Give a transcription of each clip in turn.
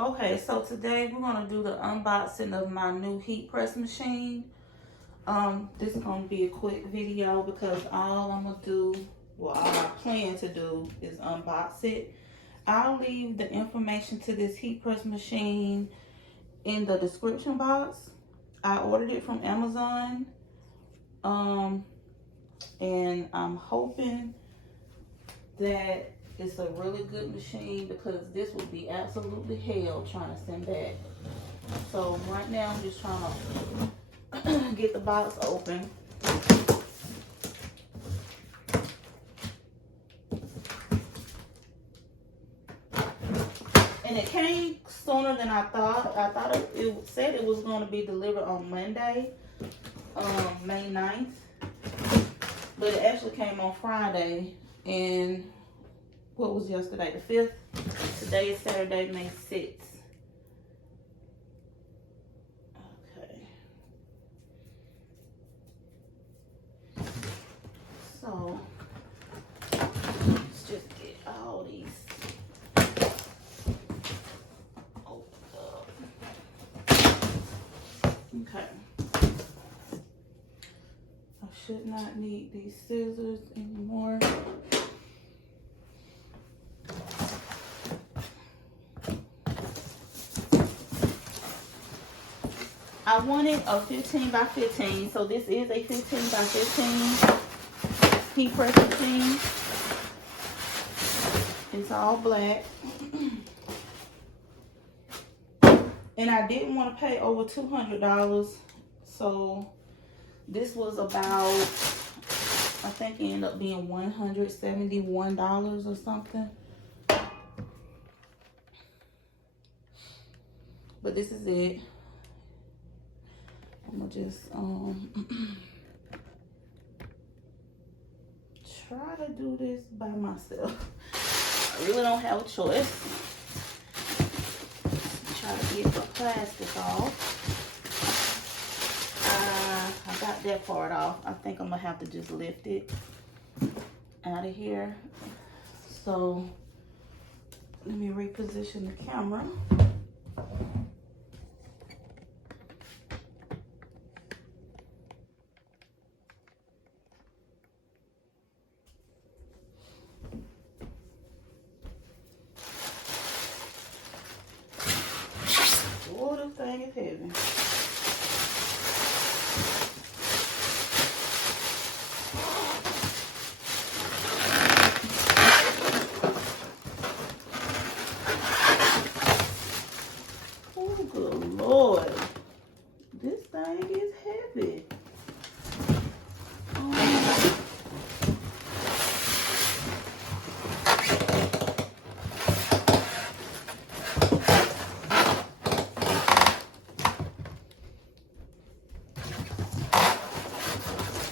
Okay, so today we're gonna do the unboxing of my new heat press machine. This is gonna be a quick video because all I'm gonna do, well, all I plan to do is unbox it. I'll leave the information to this heat press machine in the description box. I ordered it from Amazon, and I'm hoping that it's a really good machine because this would be absolutely hell trying to send back. So right now I'm just trying to get the box open. And it came sooner than I thought. I thought it said it was going to be delivered on Monday, May 9th. But it actually came on Friday. And what was yesterday? The 5th. Today is Saturday, May 6th. Okay. So let's just get all these opened up. Okay. I should not need these scissors anymore. I wanted a 15 by 15, so this is a 15 by 15 heat press machine. It's all black. And I didn't want to pay over $200, so this was about, I think it ended up being $171 or something. But this is it. I'm gonna just try to do this by myself. I really don't have a choice. Try to get the plastic off. I got that part off. I think I'm gonna have to just lift it out of here. So let me reposition the camera. Oh, this thing is heavy. Oh, good Lord. This thing is heavy.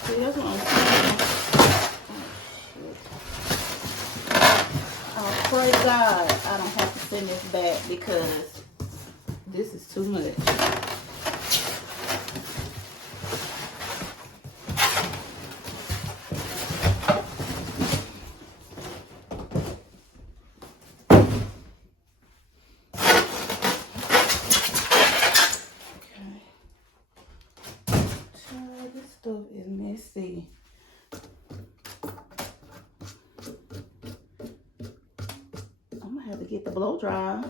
See, that's what I'm saying. Oh, pray God I don't have to send this back because this is too much. This stuff is messy. I'm gonna have to get the blow dryer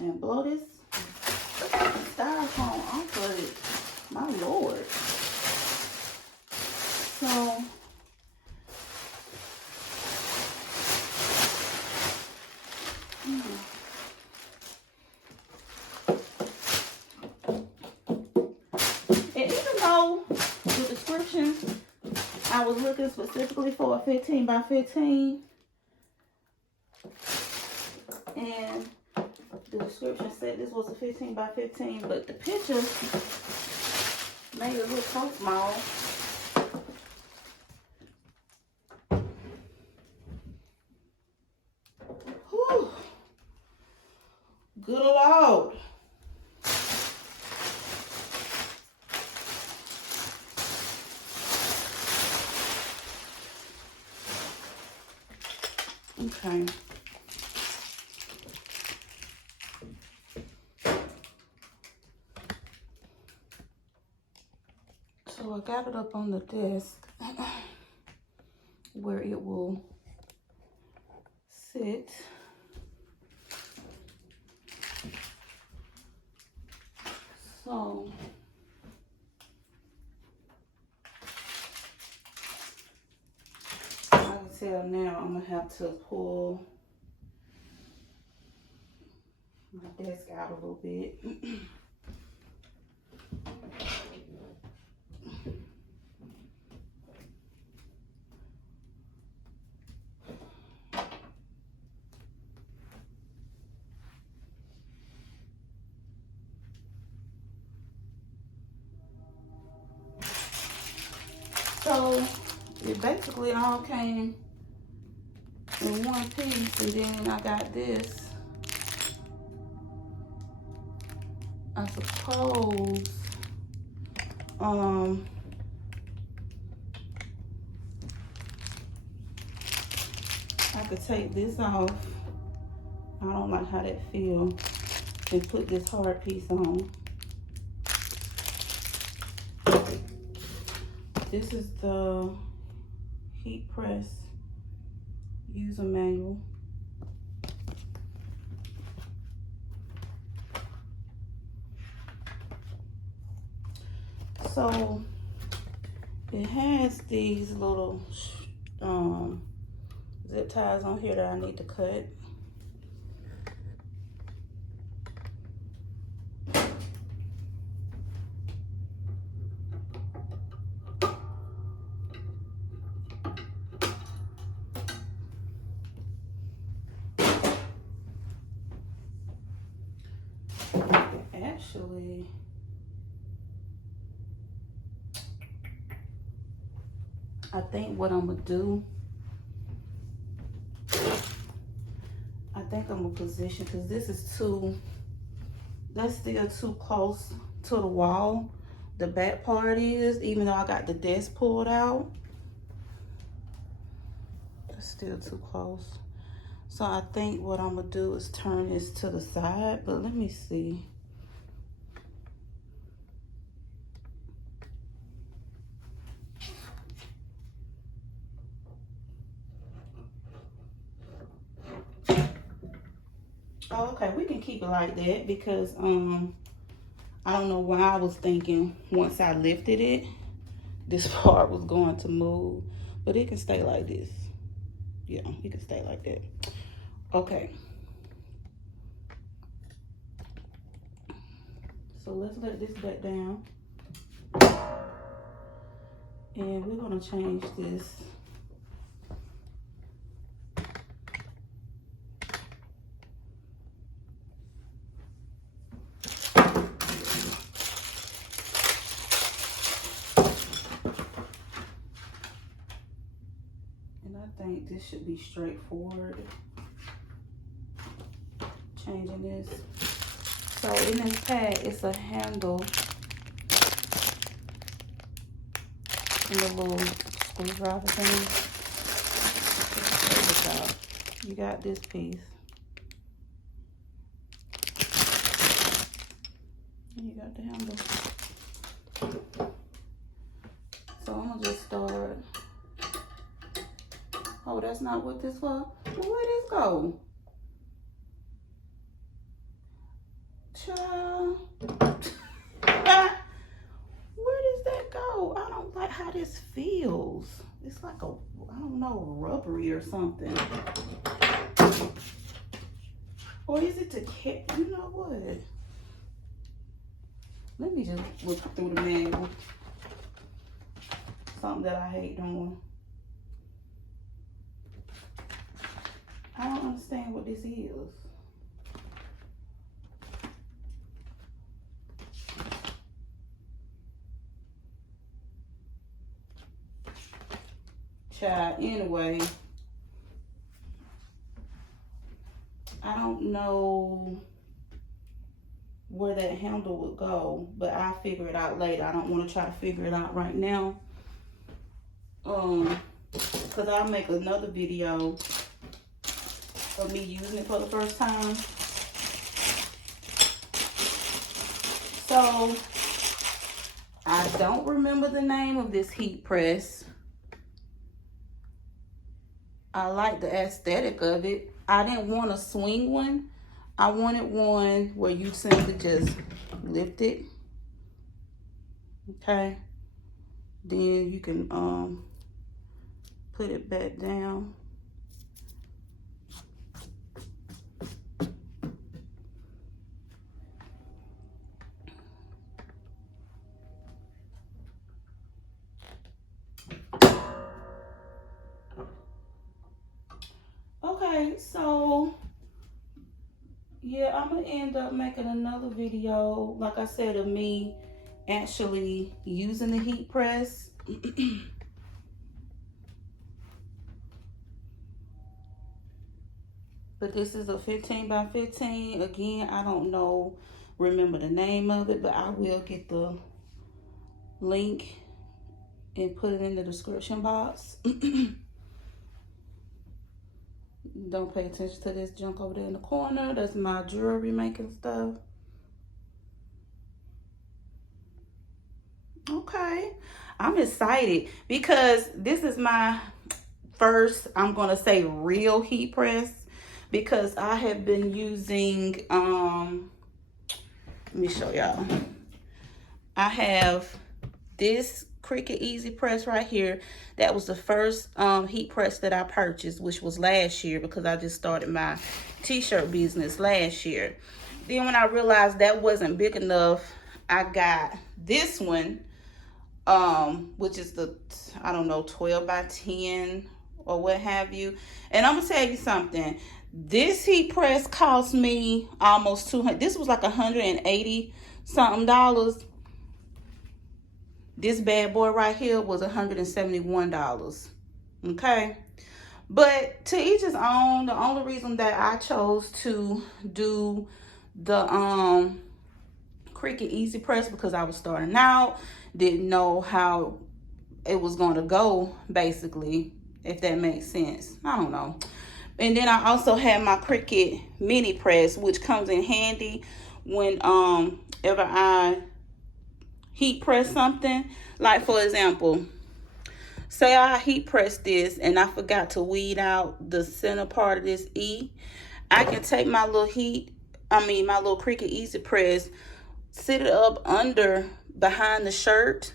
and blow this styrofoam off of it. My Lord. So and even though the description, I was looking specifically for a 15 by 15, and the description said this was a 15 by 15, but the picture made it look so small. Whew. Good Lord. Okay. I got it up on the desk where it will sit. So I can tell now I'm gonna have to pull my desk out a little bit. So it basically all came in one piece, and then I got this. I suppose I could take this off. I don't like how that feels, and put this hard piece on. This is the heat press user manual. So it has these little zip ties on here that I need to cut. Actually, I think what I'm gonna do, I think I'm gonna position, because this is that's still too close to the wall. The back part is, even though I got the desk pulled out, it's still too close. So I think what I'm gonna do is turn this to the side, but let me see. Oh, okay, we can keep it like that, because I don't know why I was thinking once I lifted it, this part was going to move, but it can stay like this. Yeah, it can stay like that. Okay. So let's let this back down. And we're gonna change this. I think this should be straightforward. Changing this. So in this pad, it's a handle and a little screwdriver thing. You got this piece. And you got the handle. So I'm gonna just start. Oh, that's not what this for? Well, where this go? Child. Where does that go? I don't like how this feels. It's like a, I don't know, rubbery or something. Or is it to catch? You know what? Let me just look through the manual. Something that I hate doing. I don't understand what this is. Child, anyway, I don't know where that handle would go, but I'll figure it out later. I don't want to try to figure it out right now. Because I'll make another video of me using it for the first time. So I don't remember the name of this heat press. I like the aesthetic of it. I didn't want a swing one. I wanted one where you simply just lift it. Okay. Then you can put it back down. Okay, so yeah, I'm gonna end up making another video, like I said, of me actually using the heat press. But this is a 15 by 15. Again, I don't remember the name of it, but I will get the link and put it in the description box. Don't pay attention to this junk over there in the corner. That's my jewelry making stuff. Okay, I'm excited because this is my first, I'm gonna say, real heat press, because I have been using let me show y'all. I have this Cricut Easy Press right here. That was the first heat press that I purchased, which was last year, because I just started my t-shirt business last year. Then when I realized that wasn't big enough, I got this one, which is the, I don't know, 12 by 10 or what have you. And I'm gonna tell you something. This heat press cost me almost 200. This was like 180 something dollars. This bad boy right here was $171. Okay, but to each his own. The only reason that I chose to do the Cricut Easy Press, because I was starting out, didn't know how it was going to go, basically, if that makes sense. I don't know. And then I also had my Cricut Mini Press, which comes in handy when ever I heat press something. Like, for example, say I heat press this and I forgot to weed out the center part of this E. I can take my little my little Cricut Easy Press, sit it up under behind the shirt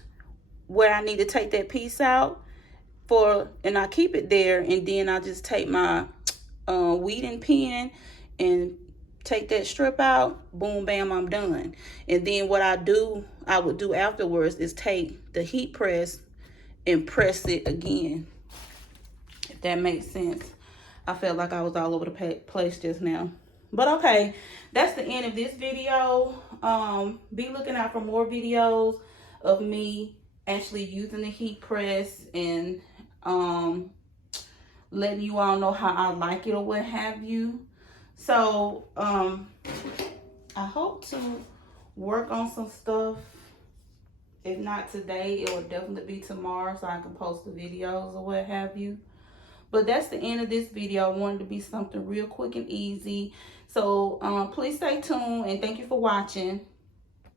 where I need to take that piece out and I keep it there, and then I just take my weeding pen and take that strip out. Boom, bam, I'm done. And then what I would do afterwards is take the heat press and press it again, if that makes sense. I felt like I was all over the place just now. But okay, that's the end of this video. Be looking out for more videos of me actually using the heat press and letting you all know how I like it or what have you. So I hope to work on some stuff. If not today, it will definitely be tomorrow, so I can post the videos or what have you. But that's the end of this video. I wanted to be something real quick and easy. So please stay tuned, and thank you for watching.